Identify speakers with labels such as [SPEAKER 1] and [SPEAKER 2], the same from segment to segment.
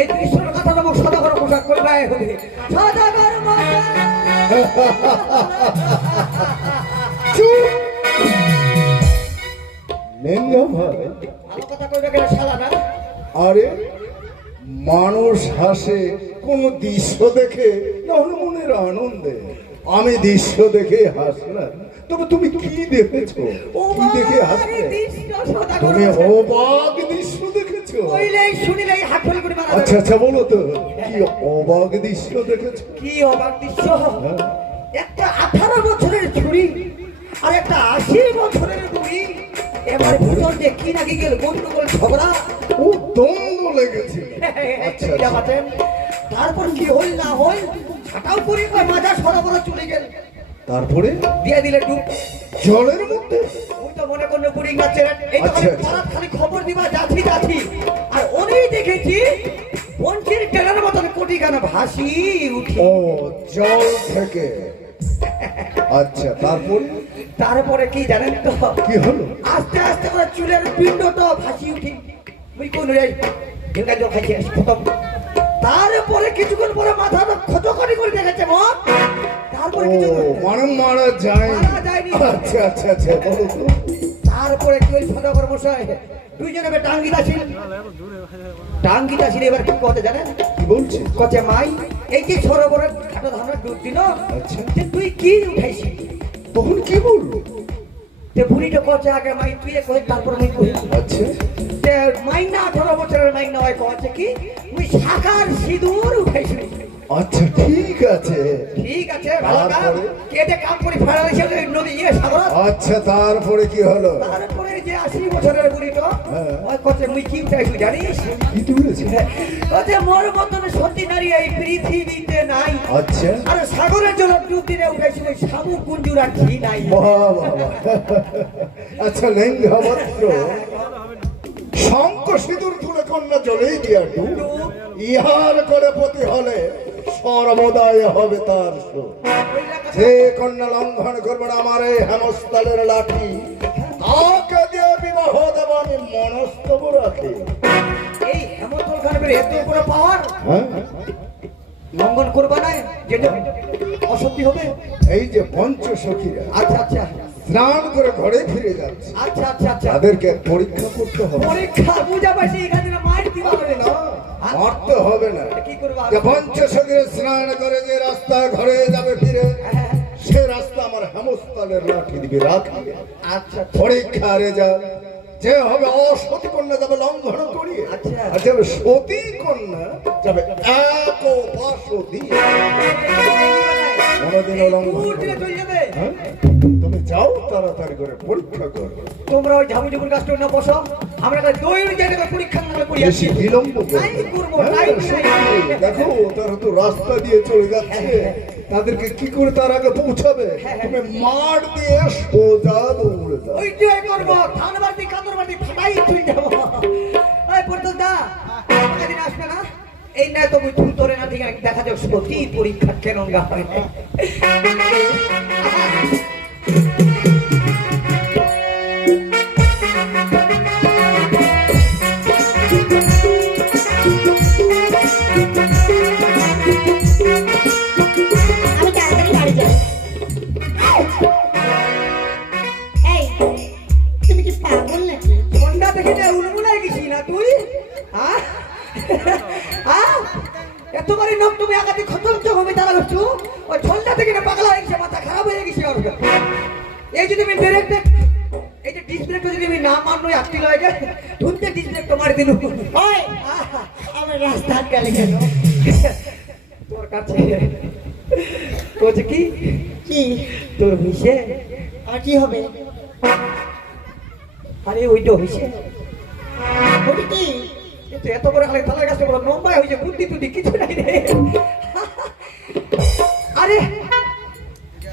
[SPEAKER 1] এই দৃশ্যের কথা তোমাকে সদাগর পোশাক করে গায়ে হবে সদাগর
[SPEAKER 2] লেঙ্গা ভাই।
[SPEAKER 1] ভালো কথা কইবে গেলে শালা না?
[SPEAKER 2] আরে মানুষ হাসে কোন দৃশ্য দেখে না হলে মনের আনন্দে। আমি দৃশ্য দেখে হাসলাম তবে তুমি কি দেখেছ? কি দেখে হাসলে? তুমি অবাক দৃশ্য দেখেছ
[SPEAKER 1] কইলেই শুনিলেই হাতল করে মারা
[SPEAKER 2] আচ্ছা আচ্ছা বলো তো কি অবাক দৃশ্য দেখেছ?
[SPEAKER 1] কি অবাক দৃশ্য?
[SPEAKER 2] হ্যাঁ?
[SPEAKER 1] একটা আঠারো বছরের ছুরি আর একটা আশি বছরের বুড়ি এবার ভিতর দিয়ে কি নাকি গেল গন্ডগোল ঝগড়া?
[SPEAKER 2] ও দ্বন্দ্ব লেগেছে। আচ্ছা আচ্ছা?
[SPEAKER 1] তারপর কি হল না হল ছাটাও করি মাজা সরবরাহ চলে গেল।
[SPEAKER 2] তারপরে
[SPEAKER 1] দিয়ে দিলে ডুব।
[SPEAKER 2] জলের মধ্যে।
[SPEAKER 1] ওই তো মনে করল বুড়ি গাছে এই তো
[SPEAKER 2] আচ্ছা,
[SPEAKER 1] খালি
[SPEAKER 2] আচ্ছা।
[SPEAKER 1] খালি খবর দিবা যাচ্ছি যাচ্ছি আর ওনি দেখেছি বঞ্চির টেলার মতন কোটি কেন ভাসি উঠি।
[SPEAKER 2] ও জল থেকে। আচ্ছা তারপরে?
[SPEAKER 1] তারপরে কি জানেন তো?
[SPEAKER 2] কি হলো?
[SPEAKER 1] আস্তে আস্তে করে চুলের পিণ্ডটা ভাসি উঠি। ওই কোন রে? ঢেঙ্গা জল খাইছে খতম। তারপরে কিছুক্ষণ পরে মাথাটা খতখটি করে দেখেছে মা
[SPEAKER 2] মারা যায়। আচ্ছা আচ্ছা আচ্ছা
[SPEAKER 1] তারপরে কি ওই সদাগর মশাই দুইজনে বে ছিল টাঙ্গিটা ছিল এবার কি কথা জানেন?
[SPEAKER 2] কি বলছে?
[SPEAKER 1] কচে মাই এই যে সরোবরের ঘাটা ধারা ডুব দিল
[SPEAKER 2] আচ্ছা।
[SPEAKER 1] তুই কি উঠাইছি
[SPEAKER 2] তখন কি বলল?
[SPEAKER 1] তে বুড়িটা কচে আগে মাই তুই কই তারপর কই?
[SPEAKER 2] আচ্ছা।
[SPEAKER 1] মাইনা আঠারো বছরের মাইনা হয় কছে কি? মুই শাখার সিঁদুর উঠাইছি
[SPEAKER 2] আচ্ছা ঠিক আছে।
[SPEAKER 1] ঠিক আছে ভালো
[SPEAKER 2] তারপরে?
[SPEAKER 1] কেটে কাম করে ফেলা দিয়েছে নদী ইয়ে সাগর?
[SPEAKER 2] আচ্ছা তারপরে কি হলো?
[SPEAKER 1] তারপরে যে আশি বছরের বুড়ি তো
[SPEAKER 2] হ্যাঁ।
[SPEAKER 1] ওই কচে মুই কি উঠাইছি জানিস?
[SPEAKER 2] কি তুলেছে
[SPEAKER 1] কচে মোর মতন সত্যি নারী এই পৃথিবীতে নাই।
[SPEAKER 2] আচ্ছা।
[SPEAKER 1] আর সাগরের জল ডুব দিনে উঠাইছি ওই সাবু কুঞ্জুর ঘি নাই।
[SPEAKER 2] বাহ বাবা আচ্ছা লেঙ্গা মাত্র। শঙ্খ সিঁদুর তুলে কন্যা জলেই দিয়া ডুব। ইহার করে পতি হলে সর্বদাই হবে তার যে কন্যা লঙ্ঘন করবে না আমার এই হেমস্থলের লাঠি তাকে দিয়ে বিবাহ দেব আমি মনস্তব রাখি
[SPEAKER 1] এই হেমন্তল খানের এত পাওয়ার
[SPEAKER 2] হ্যাঁ?
[SPEAKER 1] লঙ্ঘন করবা না যেটা অসত্যি হবে?
[SPEAKER 2] এই যে পঞ্চ সখীরা
[SPEAKER 1] আচ্ছা আচ্ছা।
[SPEAKER 2] স্নান করে ঘরে ফিরে যাচ্ছে।
[SPEAKER 1] আচ্ছা আচ্ছা আচ্ছা।
[SPEAKER 2] তাদেরকে পরীক্ষা করতে হবে।
[SPEAKER 1] পরীক্ষা বুঝা পাইছি এখানে মার দিবা হবে।
[SPEAKER 2] না। মারতে হবে না। পঞ্চসখীর স্নান করে যে রাস্তা ঘরে যাবে ফিরে সে রাস্তা আমার হেমস্থানের লাঠি দিবি রাখি
[SPEAKER 1] আচ্ছা।
[SPEAKER 2] পরীক্ষা যা যে হবে অসতী কন্যা যাবে লঙ্ঘন করিয়ে
[SPEAKER 1] আচ্ছা।
[SPEAKER 2] আর যাবে সতী কন্যা যাবে এক কোনোদিনও হ্যাঁ? তুমি যাও তাড়াতাড়ি করে পরীক্ষা করো।
[SPEAKER 1] তোমরা ওই ঝামুঝুমুর কাজটা না বসো। আমরা একটা জায়গায় পরীক্ষা না করি
[SPEAKER 2] বেশি বিলম্ব করবে
[SPEAKER 1] তাই করব,
[SPEAKER 2] হ্যাঁ,
[SPEAKER 1] তাই
[SPEAKER 2] সত্যি। দেখো তারা তো রাস্তা দিয়ে চলে যাচ্ছে। তাদেরকে কি করে তার আগে পৌঁছাবে? তুমি মাঠ দিয়ে সোজা দৌড়ে যাও।
[SPEAKER 1] ওই করব ধান বাড়তি এই না তো তুই তোরে না ঠিক দেখা যাক সত্যি পরীক্ষা কেন হয়। হচ্ছু ওই ঠান্ডা থেকে না পাগলা হয়ে গেছে মাথা খারাপ হয়ে গেছে ওর। এই যদি আমি এই যে ডিসব্রেকটা যদি আমি না মারনো আটটি লাগে ধুনতে ডিসব্রেকটা মারি দিলু
[SPEAKER 3] ওই আমার রাস্তা গেলে। কেন
[SPEAKER 1] তোর কাছে। বলছে কি?
[SPEAKER 3] কি?
[SPEAKER 1] তোর হইছে
[SPEAKER 3] আর কি হবে?
[SPEAKER 1] আরে ওইটা হইছে
[SPEAKER 3] ওটা কি?
[SPEAKER 1] এত বড় খালি তালার কাছে বড় লম্বাই হয়েছে বুদ্ধি টুদ্ধি কিছু নাই রে। আরে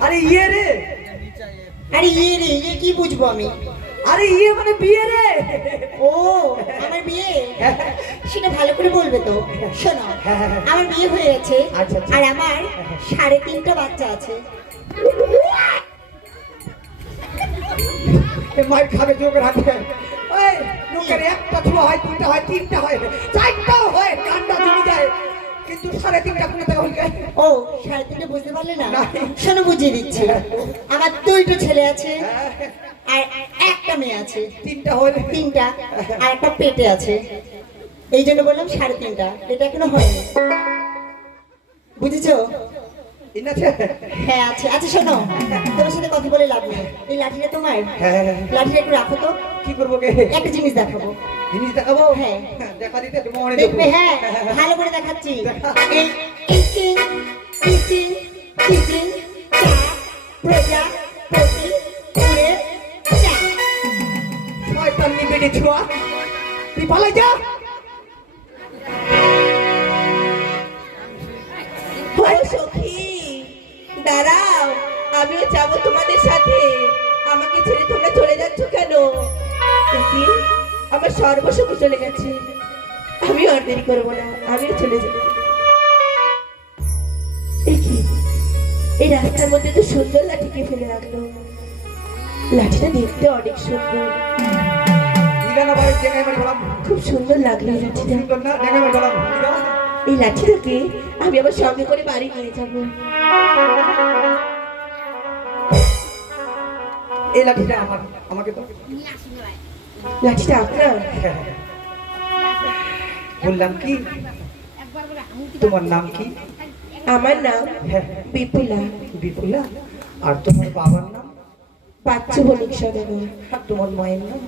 [SPEAKER 1] আরে ইয়ে রে।
[SPEAKER 3] আরে ইয়ে রে ইয়ে কি বুঝব আমি?
[SPEAKER 1] আরে ইয়ে মানে বিয়ে রে।
[SPEAKER 3] ও আমার বিয়ে? সেটা ভালো করে বলবে তো। শোনো আমার বিয়ে হয়ে গেছে।
[SPEAKER 1] আচ্ছা, আচ্ছা।
[SPEAKER 3] আর আমার সাড়ে তিনটা বাচ্চা আছে।
[SPEAKER 1] মায়ের খাবে চোখে রাখবে ওই এখানে একটা ছোঁয়া হয় দুইটা হয় তিনটা হয় চারটাও হয় কান্না জমি সাড়ে তিনটা কোনো টাকা হল
[SPEAKER 3] ও সাড়ে তিনটে বুঝতে পারলে না?
[SPEAKER 1] না।
[SPEAKER 3] শোনো বুঝিয়ে দিচ্ছি। আমার দুইটো ছেলে আছে আর একটা মেয়ে আছে।
[SPEAKER 1] তিনটা হলে
[SPEAKER 3] তিনটা আর একটা পেটে আছে। এই জন্য বললাম সাড়ে তিনটা। এটা এখনও হয়নি। বুঝেছ? হ্যাঁ আছে। আচ্ছা শোনো। তোমার সাথে কথা বলে লাভ নেই। এই লাঠিটা তোমার?
[SPEAKER 1] হ্যাঁ।
[SPEAKER 3] লাঠিটা একটু রাখো তো।
[SPEAKER 1] কি করব
[SPEAKER 3] একটা জিনিস দেখাবো।
[SPEAKER 1] জিনিস দেখাবো?
[SPEAKER 3] হ্যাঁ।
[SPEAKER 1] দেখা দিতে মনে
[SPEAKER 3] দেখবে হ্যাঁ ভালো করে দেখাচ্ছি। এই কিচিং কিচিং কিচিং প্রজা প্রতি পুরে চা।
[SPEAKER 1] শয়তান নিবেটে ছোঁয়া। তুই পালাই যা।
[SPEAKER 4] ও সখী দাঁড়াও আমিও যাব তোমাদের সাথে। আমাকে ছেড়ে তোমরা চলে যাচ্ছ কেন? সখী আমার সর্বসখী চলে গেছে। আমি আর দেরি করব না আমিও চলে যাব। এই এই রাস্তার মধ্যে তো সুন্দর লাঠিকে ফেলে রাখল। লাঠিটা দেখতে অনেক সুন্দর। খুব সুন্দর লাগল এই লাঠিটা। লাঠিটাকে আমি আবার সঙ্গে করে বাড়ি নিয়ে যাব।
[SPEAKER 1] এই লাঠিটা আমার আমাকে তো
[SPEAKER 4] লাঠিটা আপনার?
[SPEAKER 1] বললাম কি? তোমার নাম কি?
[SPEAKER 4] আমার নাম
[SPEAKER 1] হ্যাঁ।
[SPEAKER 4] বিপুলা।
[SPEAKER 1] বিপুলা? আর তোমার বাবার নাম?
[SPEAKER 4] বাচ্চু বণিক সদাগর।
[SPEAKER 1] আর তোমার মায়ের নাম?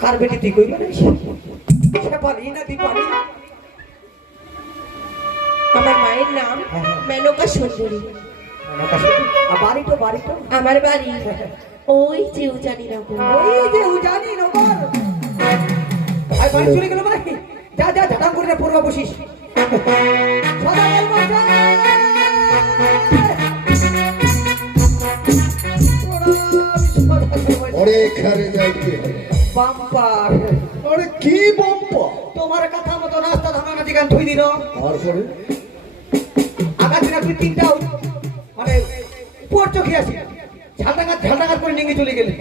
[SPEAKER 1] কার বেটি তুই কইবা না? পারি না তুই পারি
[SPEAKER 4] আমার মায়ের নাম
[SPEAKER 1] হ্যাঁ, হ্যাঁ।
[SPEAKER 4] মেনকা সুন্দরী।
[SPEAKER 1] আর বাড়ি তো বাড়ি তো।
[SPEAKER 4] আমার বাড়ি ওই যে উজানি নগর
[SPEAKER 1] ওই যে উজানি নগর আই বাড়ি চলে গেল ভাই। যা যা ঝাটাম করে পড়বা বসিস। মশাই
[SPEAKER 2] যাইতে
[SPEAKER 1] বাম্পার।
[SPEAKER 2] আরে কি বাপ্পা
[SPEAKER 1] তোমার কথা মতো রাস্তা ধামাকাটি গান থই দিল।
[SPEAKER 2] তারপরে
[SPEAKER 1] আগাছি না তুই তিনটা মানে উপর চোখে আসি ঝালটাঙ্গা ঝালটাঙ্গা করে নিয়ে চলে গেলে।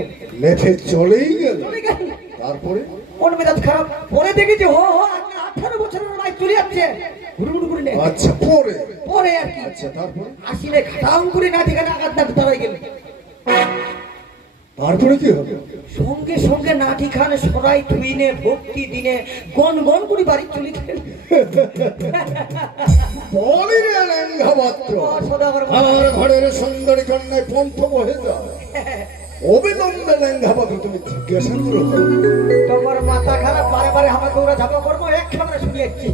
[SPEAKER 2] লেখে চলেই গেল।
[SPEAKER 1] চলে গেল।
[SPEAKER 2] তারপরে?
[SPEAKER 1] কোন মেজাজ খারাপ? পরে দেখেছি হো হো আঠারো বছরের মাই চলে যাচ্ছে। করে নে
[SPEAKER 2] আচ্ছা পরে?
[SPEAKER 1] পরে আর কি।
[SPEAKER 2] আচ্ছা তারপরে?
[SPEAKER 1] আসিলে খাটাম করে না ঠিকানা আঘাত ধরাই গেলে।
[SPEAKER 2] তারপরে কি হবে?
[SPEAKER 1] সঙ্গে সঙ্গে নাটি খানে সরাই থুইনে ভক্তি দিনে গন গন করে বাড়ি চলে গেল।
[SPEAKER 2] বলি রে লেঙ্গা মাত্র।
[SPEAKER 1] সদাগর
[SPEAKER 2] আমার ঘরের সুন্দরী কন্যায় পন্থ বহে যায়। অবিলম্বে লেঙ্গা তুমি জিজ্ঞাসা করো
[SPEAKER 1] তোমার মাথা খারাপ বারে বারে আমার দৌড়া ঝাপা করব এক খাবার শুনে যাচ্ছি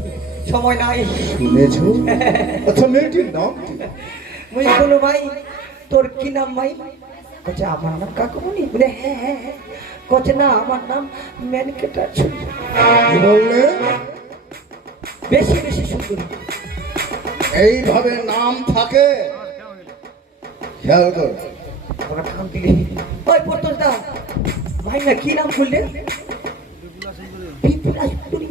[SPEAKER 1] সময় নাই।
[SPEAKER 2] শুনেছ? আচ্ছা মেয়েটির নাম কি?
[SPEAKER 1] মুই বলো ভাই তোর কি নাম ভাই? কচ্ছে আমার নাম কাকুমণি বলে হ্যাঁ হ্যাঁ হ্যাঁ কচ্ছে না আমার নাম ম্যানকেটা সুন্দর
[SPEAKER 2] বললে?
[SPEAKER 1] বেশি বেশি সুন্দর।
[SPEAKER 2] এইভাবে নাম থাকে খেয়াল কর।
[SPEAKER 1] ওরা কান দিলে। ওই পড়তোস দা ভাই না কি নাম বিপুলা সুন্দরী।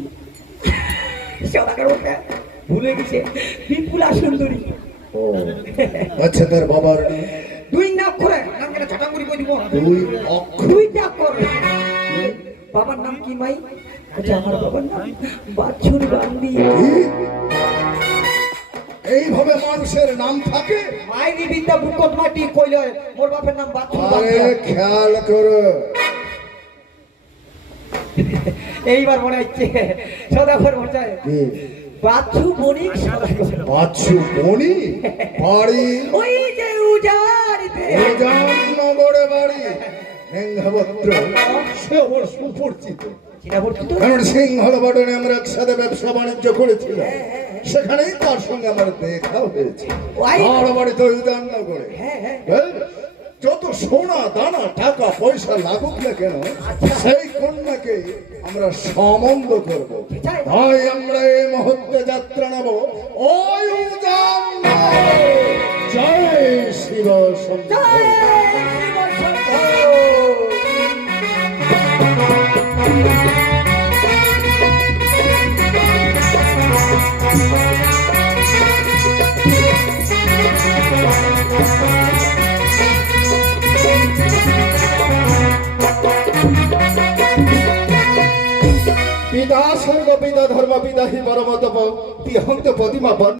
[SPEAKER 1] ভুলে গেছে বিপুলা সুন্দরী।
[SPEAKER 2] ও আচ্ছা তার বাবার নাম
[SPEAKER 1] নাম নাম? বাবার নাম কি মাই? আচ্ছা আমার বাবার নাম বাছুর বান্দি।
[SPEAKER 2] এইভাবে মানুষের নাম থাকে?
[SPEAKER 1] মাইনি বিদ্যা বুকত মাটি কইলে মোর বাপের নাম বাছুর বান্দি।
[SPEAKER 2] খেয়াল করো।
[SPEAKER 1] এইবার মনে হচ্ছে সদাগর মশাই? বাছু বণিক সদাগর?
[SPEAKER 2] বাচ্চু বাড়ি?
[SPEAKER 1] ওই যে
[SPEAKER 2] বাড়ি লেঙ্গাভদ্র সে আমার সুপরিচিত। কারণ একসাথে ব্যবসা বাণিজ্য করেছিলাম। সেখানেই তার সঙ্গে আমার দেখা হয়েছে। আমার বাড়িতে উদান নগরে
[SPEAKER 1] হ্যাঁ হ্যাঁ।
[SPEAKER 2] বেশ, যত সোনা দানা টাকা পয়সা লাগুক না কেন সেই কন্যাকে আমরা সম্বন্ধ করব।
[SPEAKER 1] তাই?
[SPEAKER 2] আমরা এই মুহূর্তে যাত্রা নেব। ওই জয় শিব
[SPEAKER 1] জয় শিব
[SPEAKER 2] ধর্ম মরমতপ তিহন্ত প্রতিমা